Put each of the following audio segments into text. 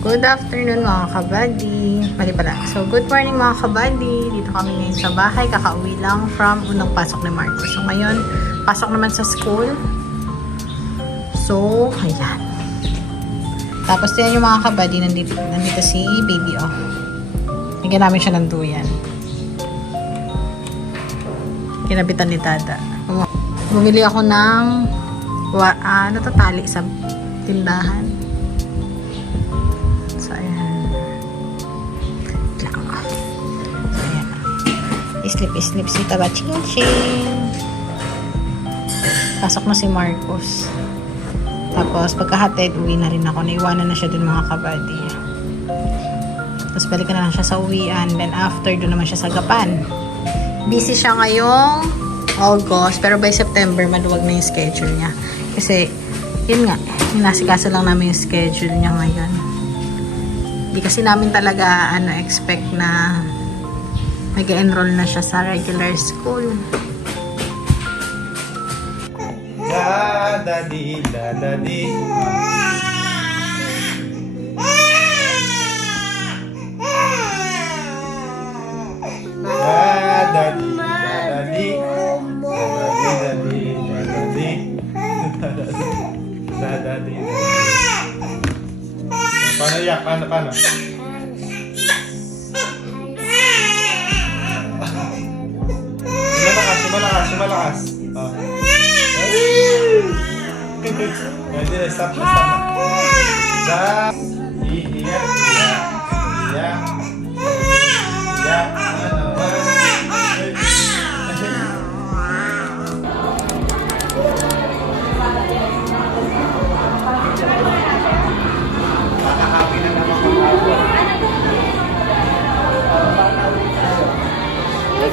good afternoon mga kabady. Mali pala. So, good morning mga kabady. Dito kami ngayon sa bahay. Kakauwi lang from unang pasok ni Marcos. So, ngayon, pasok naman sa school. So, ayan. Tapos, yan yung mga kabady. Nandito si baby, oh. Higyan namin siya ng duyan. Kinabitan ni Dada. Bumili ako ng natatali sa tindahan. So, ayan. So, ayan. Islip si Taba Ching-Ching. Pasok na si Marcos. Tapos, pagkahatid, uwi na rin ako. Naiwanan na siya dun mga kabady. Tapos, balikan na lang siya sa uwian. Then, after, dun naman siya sa Gapan. Busy siya ngayong August. Pero by September, maluwag na yung schedule niya. Kasi, yun nga, nasikaso lang namin yung schedule niya ngayon. Hindi kasi namin talaga expect na mag-enroll na siya sa regular school. Daddy. Paano yak? Paano? Sumalakas. Oh.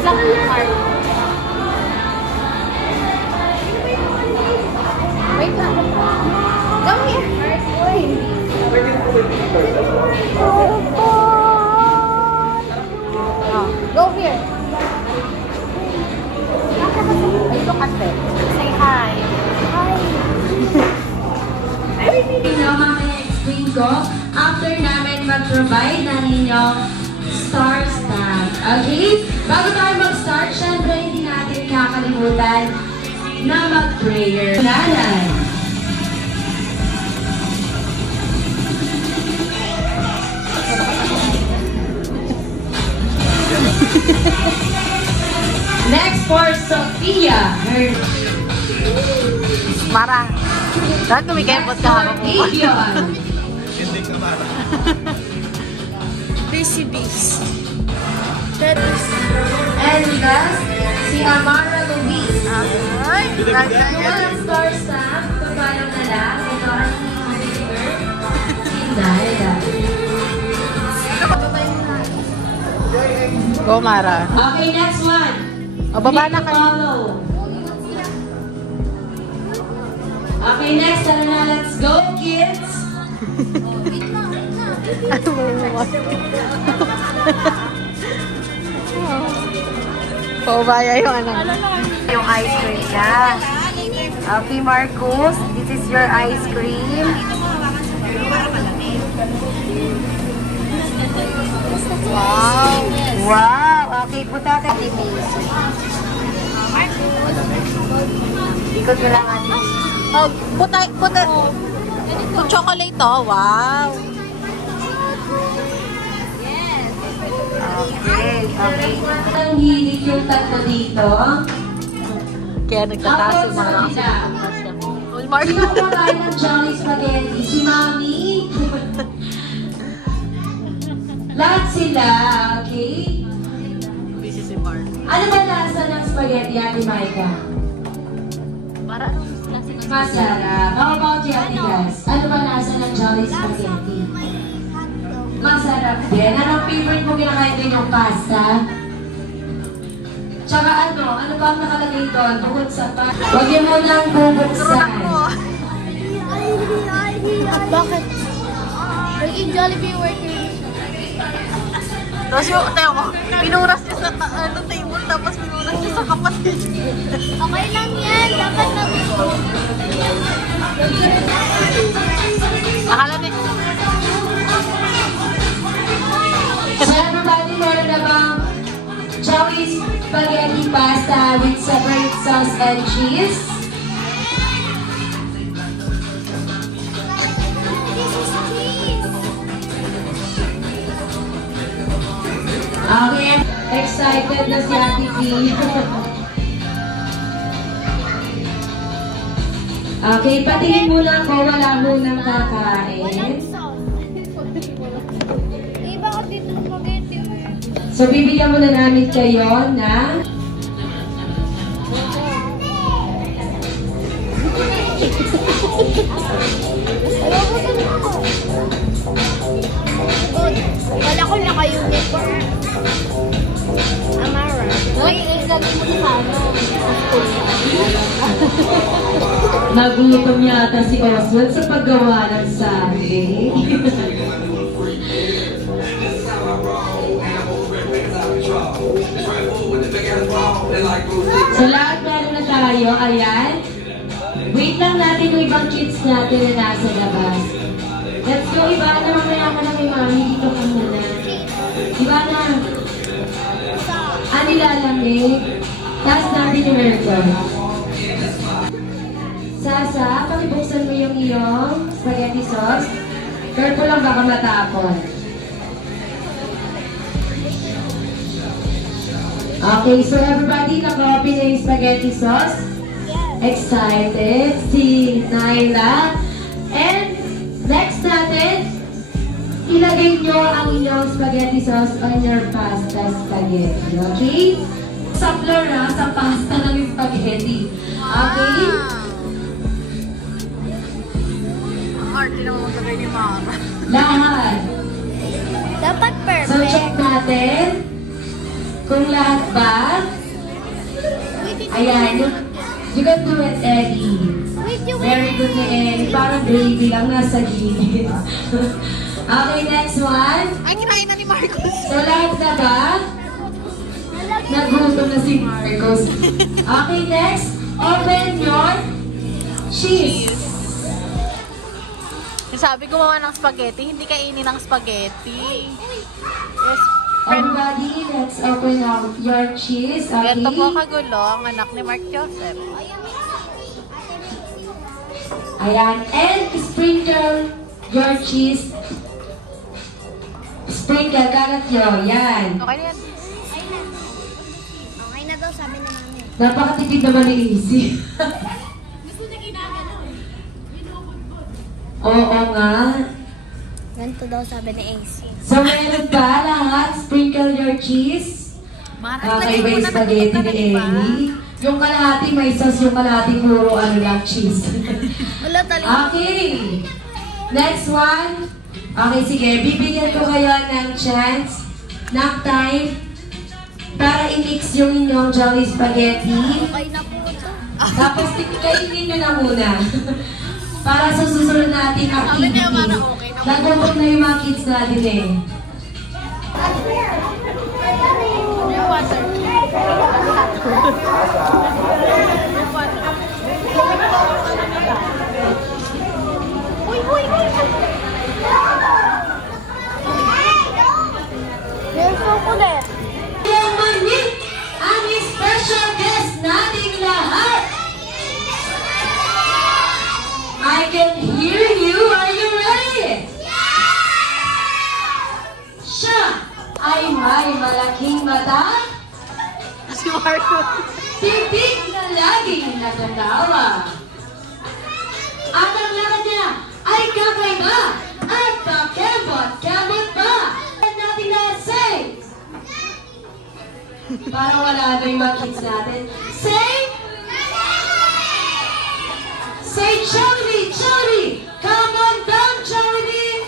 Stop na. Wait lang. Come here. Go here. Ay, look at them. Say hi. Hi. Mamaya explain ko after namin mag-provide ng inyong star stamp. Okay? Bago tayo mag-start, syempre hindi natin kakalimutan na mag-prayer. Nanay. Next for Sophia. Mara. Saan kumikempot ka ako? Hindi ka Mara. Busy bees. And last, si Amara Luis. Ay, Ito ang star stamp. Kapalang na lang. Ito ang speaker. Sindaida. Go, Mara. Okay, next one. O, baba na kayo. Okay, next. Tara na. Let's go, kids. Ano mo yung paubaya yung yung ice cream niya. Okay, Marcos, this is your ice cream. Wow! Okay, punta ka di Macy. Ikot mo lang ate. Oh, puta. Chocolate to. Wow! Okay. Ang hilig yung tatlo dito. Kaya nagtataas yung mga Sino po tayo ng Jolly Spaghetti? Si Mami? Lahat sila, okay? Busy si Mark. Ano ba lasa ng spaghetti, Ate Maika? Para Masarap. How about you, Ate Gas? Ano ba lasa ng Jolly Spaghetti? Masarap din. Anong favorite mo kinakain din yung pasta? Tsaka ano ba ang nakalagay doon? Bukod sa pasta. Huwag niyo mo nang bubuksan. Bakit? Naging Jollibee worker. Tapos yung, tayo mo, pinuras niya sa table, tapos pinuras niya sa kapatid. Okay lang yan. Dapat na. Akala niya. Jolly's spaghetti pasta with separate sauce and cheese. Okay, excited na si Ate P. Okay, patingin muna ako, wala munang kakain. Iba ko dito spaghetti. So, bibigyan muna namin kayo na Wala ko naka-uniform. Amara. Uy, ilagay mo sa ano. nagutom yata si Oswald sa paggawa ng sanding. So, lahat meron na tayo. Ayan. Wait lang natin yung ibang kids natin na nasa labas. Let's go, Ivana. Mamaya ka na kay Mami. Dito ka muna. Ivana. Nilalamig. Tapos natin yung aircon. Sasa, pakibuksan mo yung iyong spaghetti sauce. Careful lang, baka matapon. Okay, so everybody, naka-open na yung spaghetti sauce. Excited si Naila. And next natin, ilagay nyo ang inyong spaghetti sauce on your pasta spaghetti. Okay? Sa floor na, sa pasta ng spaghetti. Okay? Arte naman magkagay ni Mama. Lahat. Dapat perfect. So check natin kung lahat ba. Ayan, you can do it, Eddie. Very good na Eddie. Parang baby lang nasa gilid. Okay, next one. Ay, kinain na ni Marcos. So lahat na ba? Nagutom na si Marcos. Okay, next. Open your cheese. Sabi gumawa ng spaghetti, hindi kainin ng spaghetti. Yes. Everybody, let's open up your cheese. Okay? Ganito po kagulo ang anak ni Mark Joseph. Ayan. And sprinkle your cheese. Sprinkle, kalat nyo. Yan. Okay na yan. Okay na daw, sabi ni Mami. Napakatipid naman ni Easy. Oo nga. Ganito daw sabi ni AC. So, meron pa lahat. Sprinkle your cheese. Kakaiba yung spaghetti ni Ellie. Yung kalahati may sauce, yung kalahati puro ano lang, cheese. Wala talaga. Okay. Next one. Okay, sige. Bibigyan ko kayo ng chance, ng time, para i-mix yung inyong Jolly Spaghetti. Okay na po ito. Tapos, kainin nyo na muna. Para sa susunod nating activity. Nagutom na yung mga kids natin eh. Uy, uy, uy! Yung chocolate. Yung manit ang special guest nating lahat. I can hear you. Are you ready? Siya ay may malaking mata. Si Marcos. Titig na laging natatawa. At ang lakad niya ay kakaiba at pakembot-kembot pa. At natin na say, para wala na yung mga kids natin, say, Charlie, Charlie, come on down, Charlie.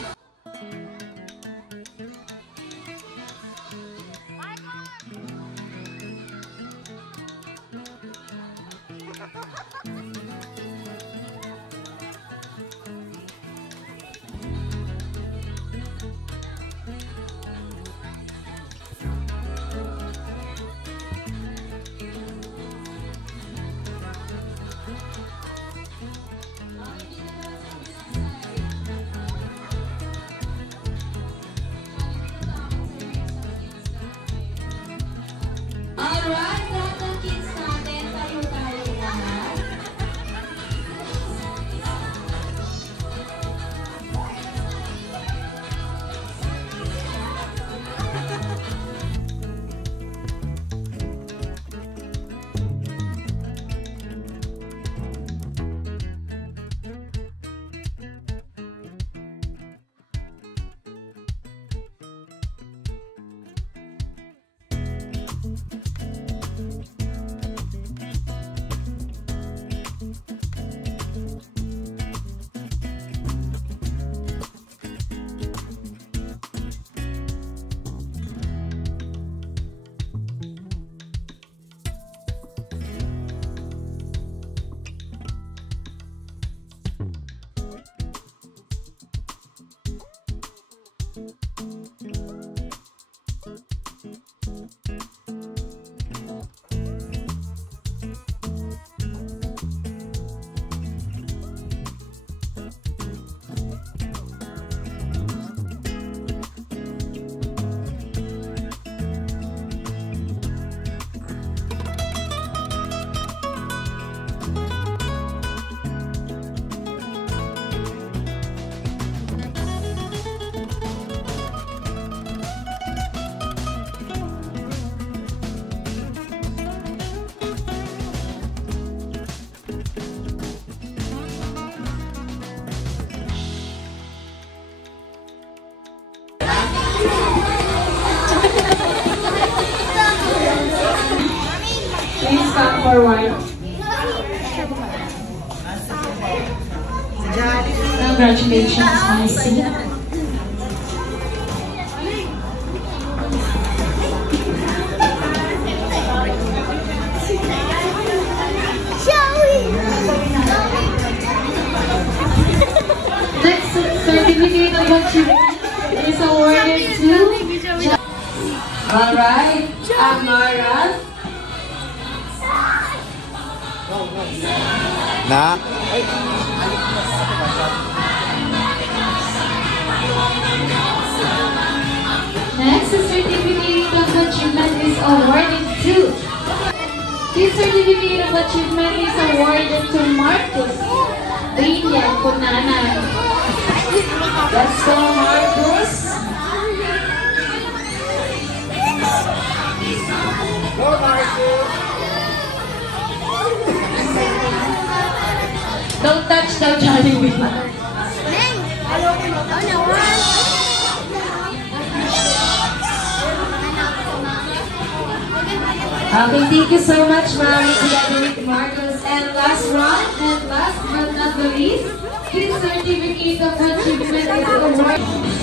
Please come forward. Congratulations, Macy. Next certificate of achievement is awarded to Alright, Amara. Na? Next, the certificate of achievement is awarded to. This certificate of achievement is awarded to Marcus Brilliant Punanan. Let's go, Marcus. Go, Marcus! Don't touch the Jollibee. Okay, thank you so much, Mami, together with Marcos. And last round, and last but not the least, his certificate of achievement is awarded.